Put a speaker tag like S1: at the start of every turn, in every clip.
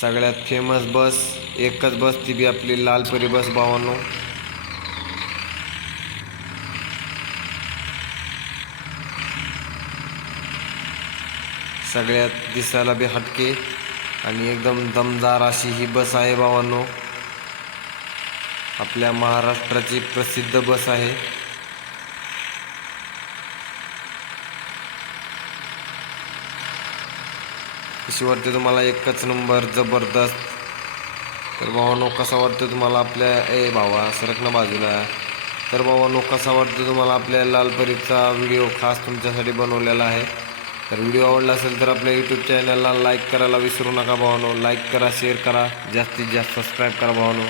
S1: सगळ्यात फेमस बस एकच बस ती बी आपली लालपरी बस भावांनो. सगळ्यात दिसायला बी हटके आणि एकदम दमदार अशी ही बस आहे भावांनो. आपल्या महाराष्ट्राची प्रसिद्ध बस आहे. कशी वाटते तुम्हाला? एकच नंबर जबरदस्त. तर भावानो कसा वाटतो तुम्हाला आपल्या? ए भावा सरकना बाजूला. तर भावानो कसा वाटतो तुम्हाला आपल्या लालपरीचा व्हिडिओ खास तुमच्यासाठी बनवलेला आहे? तर व्हिडिओ आवडला असेल तर आपल्या यूट्यूब चॅनलला लाईक करायला विसरू नका भावानो. लाईक करा शेअर करा. जास्तीत जास्त सबस्क्राईब करा भावानो.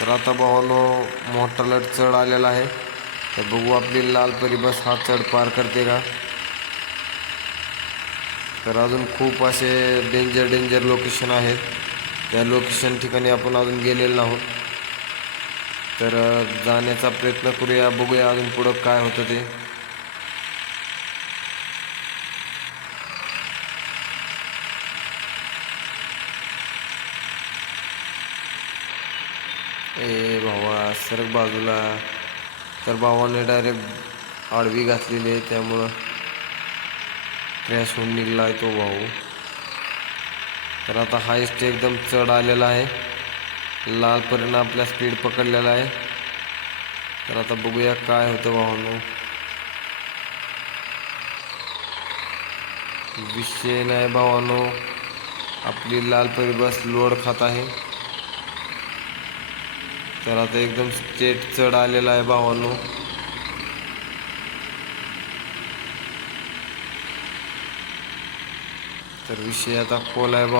S1: तर आता भावानो मोठा लट चढ आलेला आहे. तर बघू आपली लाल परी बस हा चढ पार करते का? तर अजून खूप असे डेंजर डेंजर लोकेशन आहेत. त्या लोकेशन ठिकाणी आपण अजून गेलेलो आहोत तर जाण्याचा प्रयत्न करूया बघूया अजून पुढं काय होतं ते. ए भावा सरक बाजूला. तर भावाने डायरेक्ट आडवी घातलेली आहे त्यामुळं. क्रॅश होऊन निघला आहे तो भाऊ. तर आता हायस्ट एकदम चढ आलेला आहे. लालपर्यंत आपल्या स्पीड पकडलेला आहे. तर आता बघूया काय होतं भाऊनो विषय नाही भावानो. आपली लालपरी बस लोड खात आहे. तर आता एकदम स्टेट चढ आलेला आहे भावानो. तर विषय आता खोल आहे बा.